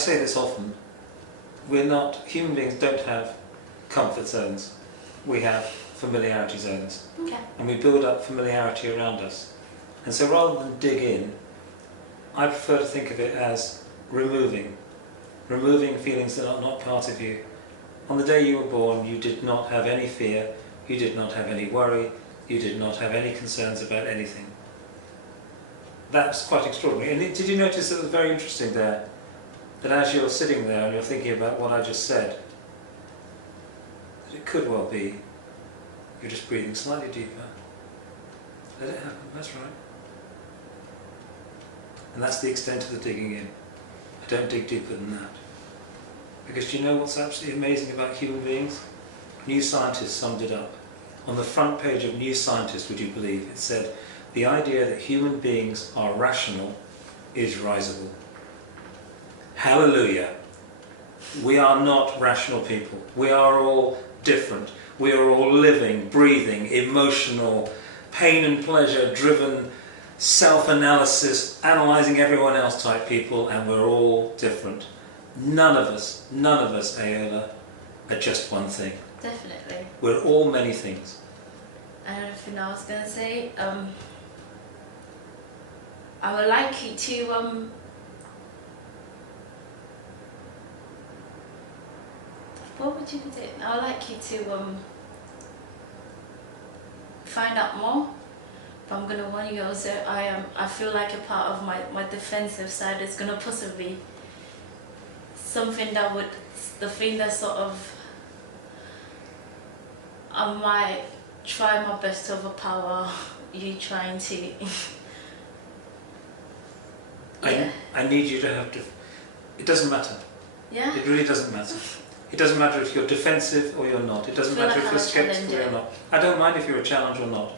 say this often, human beings don't have comfort zones. We have familiarity zones. Okay. And we build up familiarity around us. And so rather than dig in, I prefer to think of it as removing feelings that are not part of you. On the day you were born, you did not have any fear, you did not have any worry, you did not have any concerns about anything. That's quite extraordinary. And did you notice that it was very interesting there, that as you're sitting there and you're thinking about what I just said, that it could well be you're just breathing slightly deeper. Let it happen, that's right. And that's the extent of the digging in. I don't dig deeper than that. Because do you know what's absolutely amazing about human beings? New Scientist summed it up. On the front page of New Scientist, would you believe, it said, the idea that human beings are rational is risible. Hallelujah. We are not rational people. We are all different. We are all living, breathing, emotional, pain and pleasure driven, self-analysis, analysing everyone else type people, and we're all different. None of us, Ayoola, are just one thing. Definitely. We're all many things. Another thing I was going to say, I would like you to what would you do? I would like you to find out more. But I'm gonna warn you also. I feel like a part of my defensive side is gonna possibly something that would the thing that sort of I might try my best to overpower you trying to. Yeah. I need you to have to. It doesn't matter. Yeah. It really doesn't matter. It doesn't matter if you're defensive or you're not. It doesn't matter like if you're sceptical or not. I don't mind if you're a challenge or not.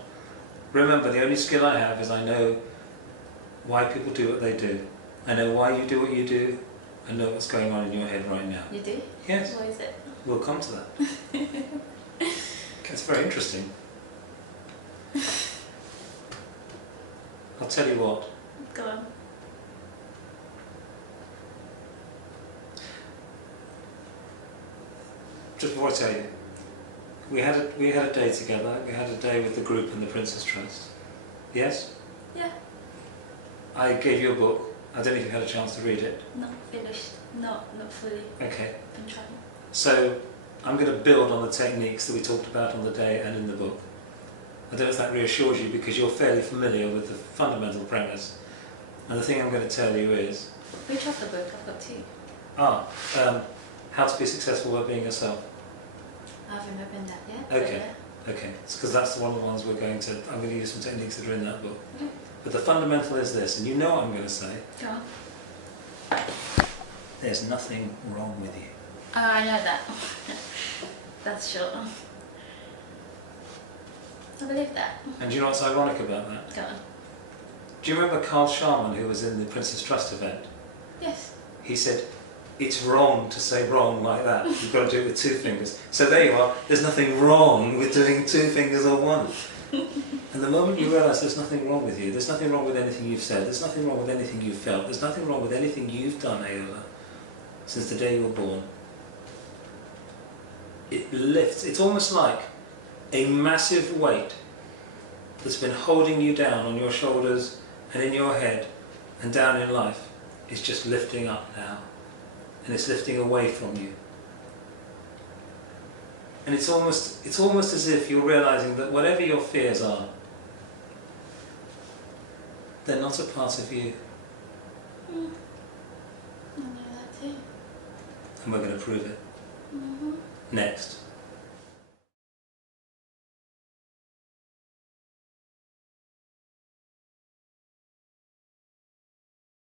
Remember, the only skill I have is I know why people do what they do. I know why you do what you do. I know what's going on in your head right now. You do? Yes. What is it? We'll come to that. It's very interesting. I'll tell you what. Go on. Just before I tell you, we had a day together. We had a day with the group and the Princess Trust. Yes? Yeah. I gave you a book. I don't know if you had a chance to read it. Not finished. Not fully. Okay. Been trying. So I'm going to build on the techniques that we talked about on the day and in the book. I don't know if that reassures you because you're fairly familiar with the fundamental premise. And the thing I'm going to tell you is... Which of the book? I've got two. How to be successful by being yourself. I haven't opened that yet. Okay. Yeah. Okay. It's because that's one of the ones I'm going to use some techniques that are in that book. Okay. But the fundamental is this, and you know what I'm going to say. Go on. There's nothing wrong with you. Oh, I know that. That's short. I believe that. And do you know what's ironic about that? Go on. Do you remember Carl Sharman, who was in the Princess Trust event? Yes. He said, it's wrong to say wrong like that. You've got to do it with two fingers. So there you are. There's nothing wrong with doing two fingers or one. And the moment you realise there's nothing wrong with you, there's nothing wrong with anything you've said, there's nothing wrong with anything you've felt, there's nothing wrong with anything you've done, Ayoola, since the day you were born. It lifts. It's almost like a massive weight that's been holding you down on your shoulders and in your head and down in life is just lifting up now. And it's lifting away from you. And it's almost as if you're realising that whatever your fears are, they're not a part of you. I know that too. And we're going to prove it. Mm-hmm. Next.